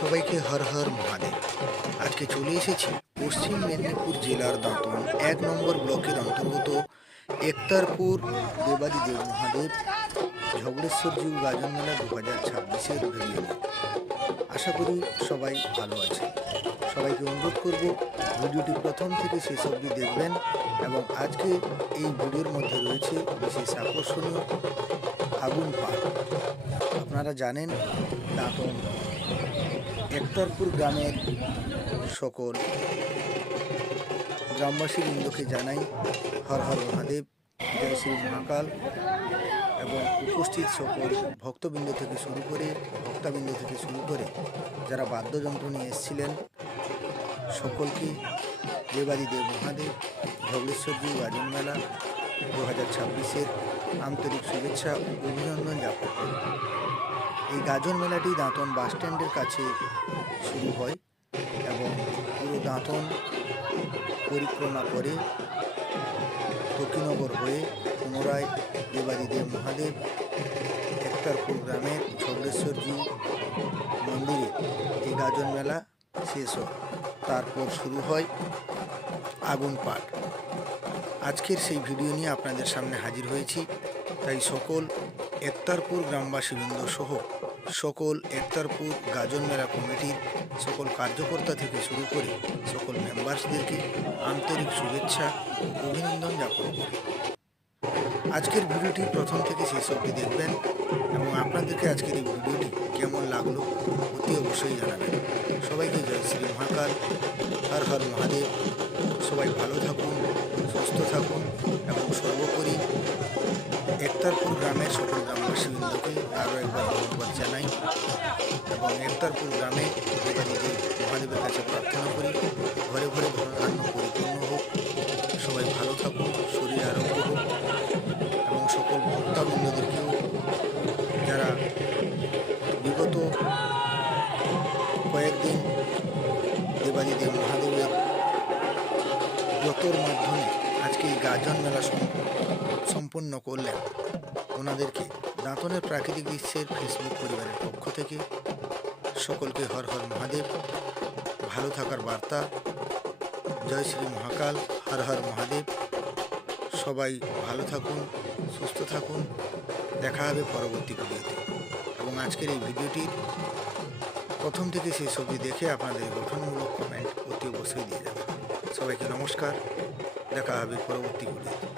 সবাইকে হর হর মহাদেব। আজকে চলে এসেছি পশ্চিম মেদিনীপুর জেলার দাঁতন ১ নম্বর ব্লকের অন্তর্গত একতারপুর দেবাদিদেব মহাদেব ঝগড়েশ্বরজিউ গাজন মেলা 2026-এর ভিডিও। আশা করি সবাই ভালো আছে। সবাইকে অনুরোধ করব ভিডিওটি প্রথম থেকে শেষ অবধি দেখবেন এবং আজকে এই ভিডিওর মধ্যে রয়েছে বিশেষ আকর্ষণীয় আগুন পাঠ। আপনারা জানেন দাঁতন একতারপুর গ্রামের সকল গ্রামবাসীবৃন্দকে জানাই হর হর মহাদেব, জয় শ্রী মহাকাল এবং উপস্থিত সকল ভক্তবৃন্দ থেকে শুরু করে ভক্তাবৃন্দ থেকে শুরু করে যারা বাদ্যযন্ত্র নিয়ে এসেছিলেন সকলকে দেবাদিদেব মহাদেব ঝগড়েশ্বরজিউ গাজন মেলা 2026-এর আন্তরিক শুভেচ্ছা ও অভিনন্দন জ্ঞাপন। এই গাজন মেলাটি দাঁতন বাসস্ট্যান্ডের কাছে শুরু হয় এবং পুরো দাঁতন পরিক্রমা করে দক্ষিণনগর হয়ে পুনরায় দেবাদিদেব মহাদেব একতারপুর গ্রামের ঝগড়েশ্বরজিউ মন্দিরে এই গাজন মেলা শেষ হয়। তারপর শুরু হয় আগুন পাঠ। আজকের সেই ভিডিও নিয়ে আপনাদের সামনে হাজির হয়েছি। তাই সকল একতারপুর গ্রামবাসীবৃন্দ সহ সকল একতারপুর গাজন মেলা কমিটির সকল কার্যকর্তা থেকে শুরু করে সকল মেম্বার্সদেরকে আন্তরিক শুভেচ্ছা ও অভিনন্দন জ্ঞাপন করি। আজকের ভিডিওটি প্রথম থেকে শেষ অবধি দেখবেন এবং আপনাদেরকে আজকের এই ভিডিওটি কেমন লাগলো অতি অবশ্যই জানাবেন। সবাইকে জয় শ্রী মহাকাল, হর হর মহাদেব। সবাই ভালো থাকুন, সুস্থ থাকুন এবং সর্বোপরি একতারপুর গ্রামের সকল গ্রামবাসীবৃন্দকে আরও একবার ধন্যবাদ জানাই এবং একতারপুর গ্রামে দেবাদিদেব মহাদেবের কাছে প্রার্থনা করি ঘরে ঘরে ধনধান্য পরিপূর্ণ হোক, সবাই ভালো থাকুন, শরীর আরোগ্য হোক এবং সকল ভক্তাবৃন্দদেরকেও যারা বিগত কয়েকদিন দেবাদিদেব মহাদেবের ব্রতর মাধ্যমে আজকে এই গাজন মেলা সম্পন্ন করলেন, ওনাদেরকে দাঁতনের প্রাকৃতিক দৃশ্যের ফেসবুক পরিবারের পক্ষ থেকে সকলকে হর হর মহাদেব, ভালো থাকার বার্তা, জয় শ্রী মহাকাল, হর হর মহাদেব। সবাই ভালো থাকুন, সুস্থ থাকুন, দেখা হবে পরবর্তী ভিডিওতে। এবং আজকের এই ভিডিওটির প্রথম থেকে শেষ অবধি দেখে আপনাদের গঠনমূলক কমেন্ট অতি অবশ্যই দিয়ে যাবেন। সবাইকে নমস্কার, দেখা হবে পরবর্তী ভিডিওতে।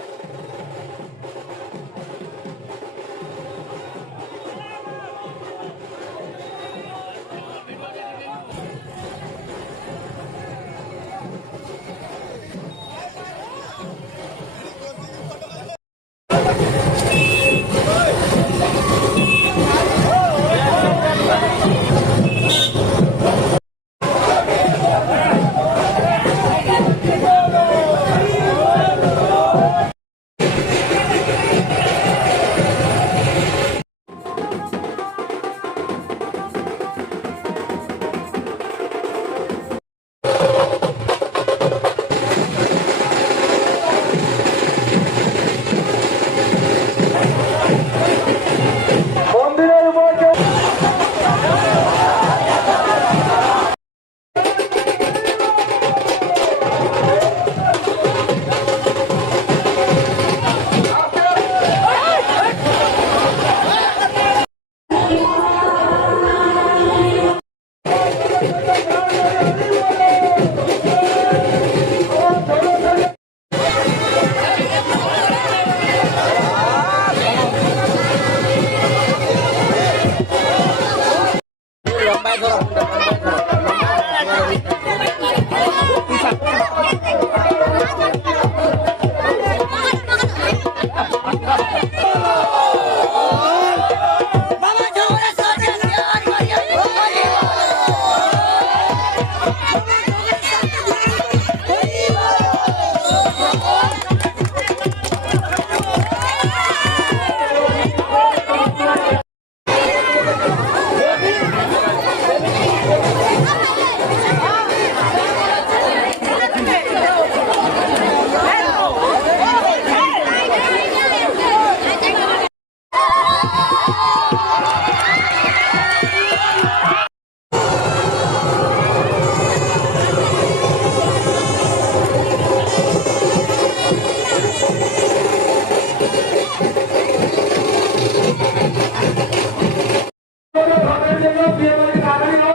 বিয়ে বাড়ি